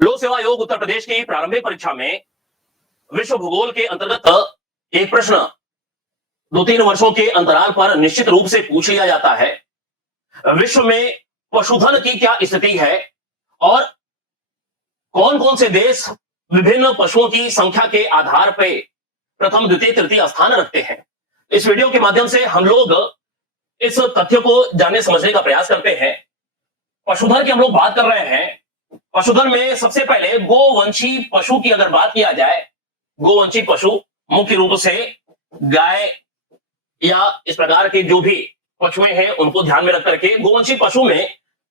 लोक सेवा आयोग उत्तर प्रदेश की प्रारंभिक परीक्षा में विश्व भूगोल के अंतर्गत एक प्रश्न 2-3 वर्षों के अंतराल पर निश्चित रूप से पूछ लिया जाता है। विश्व में पशुधन की क्या स्थिति है और कौन कौन से देश विभिन्न पशुओं की संख्या के आधार पर प्रथम द्वितीय तृतीय स्थान रखते हैं। इस वीडियो के माध्यम से हम लोग इस तथ्य को जानने समझने का प्रयास करते हैं। पशुधन की हम लोग बात कर रहे हैं। पशुधन में सबसे पहले गोवंशी पशु की अगर बात किया जाए, गोवंशी पशु मुख्य रूप से गाय या इस प्रकार के जो भी पशुएं हैं उनको ध्यान में रख करके गोवंशी पशु में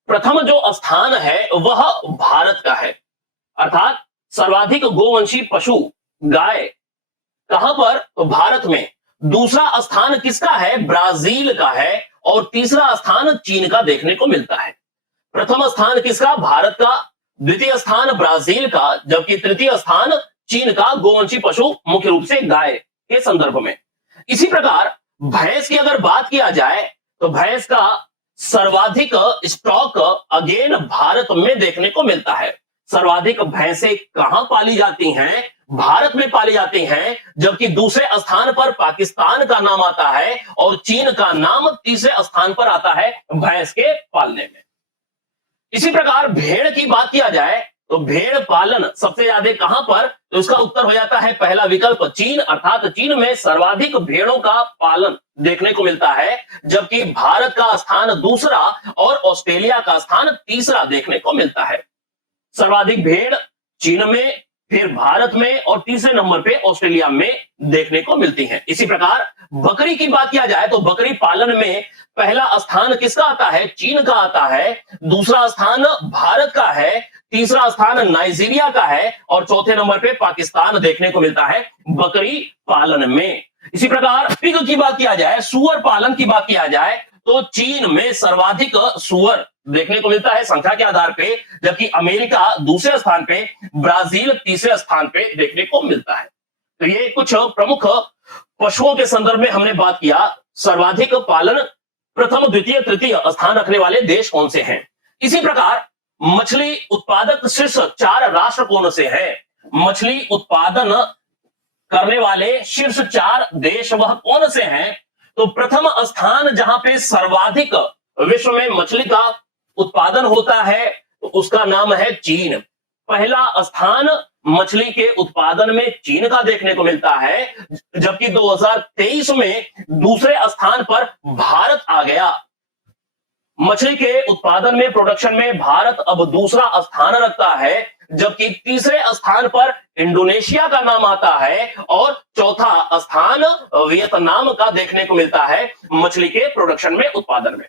प्रथम जो स्थान है वह भारत का है। अर्थात सर्वाधिक गोवंशी पशु गाय कहां पर? तो भारत में। दूसरा स्थान किसका है? ब्राजील का है। और तीसरा स्थान चीन का देखने को मिलता है। प्रथम स्थान किसका? भारत का। द्वितीय स्थान ब्राजील का, जबकि तृतीय स्थान चीन का गोवंशी पशु मुख्य रूप से गाय के संदर्भ में। इसी प्रकार भैंस की अगर बात किया जाए तो भैंस का सर्वाधिक स्टॉक अगेन भारत में देखने को मिलता है। सर्वाधिक भैंसें कहां पाली जाती हैं? भारत में पाली जाती हैं, जबकि दूसरे स्थान पर पाकिस्तान का नाम आता है और चीन का नाम तीसरे स्थान पर आता है भैंस के पालने में। इसी प्रकार भेड़ की बात किया जाए तो भेड़ पालन सबसे ज्यादा कहां पर? तो इसका उत्तर हो जाता है पहला विकल्प चीन। अर्थात चीन में सर्वाधिक भेड़ों का पालन देखने को मिलता है, जबकि भारत का स्थान दूसरा और ऑस्ट्रेलिया का स्थान तीसरा देखने को मिलता है। सर्वाधिक भेड़ चीन में, फिर भारत में और तीसरे नंबर पे ऑस्ट्रेलिया में देखने को मिलती हैं। इसी प्रकार बकरी की बात किया जाए तो बकरी पालन में पहला स्थान किसका आता है? चीन का आता है। दूसरा स्थान भारत का है। तीसरा स्थान नाइजीरिया का है और चौथे नंबर पे पाकिस्तान देखने को मिलता है बकरी पालन में। इसी प्रकार पिग की बात किया जाए, सुअर पालन की बात किया जाए तो चीन में सर्वाधिक सुअर देखने को मिलता है संख्या के आधार पे, जबकि अमेरिका दूसरे स्थान पे, ब्राजील तीसरे स्थान पे देखने को मिलता है। तो ये कुछ प्रमुख पशुओं के संदर्भ में हमने बात किया। सर्वाधिक पालन प्रथम द्वितीय तृतीय स्थान रखने वाले देश कौन से हैं। इसी प्रकार मछली उत्पादक शीर्ष 4 राष्ट्र कौन से हैं? मछली उत्पादन करने वाले शीर्ष 4 देश वह कौन से हैं? तो प्रथम स्थान जहां पे सर्वाधिक विश्व में मछली का उत्पादन होता है तो उसका नाम है चीन। पहला स्थान मछली के उत्पादन में चीन का देखने को मिलता है, जबकि 2023 में दूसरे स्थान पर भारत आ गया। मछली के उत्पादन में, प्रोडक्शन में भारत अब दूसरा स्थान रखता है, जबकि तीसरे स्थान पर इंडोनेशिया का नाम आता है और चौथा स्थान वियतनाम का देखने को मिलता है मछली के प्रोडक्शन में, उत्पादन में।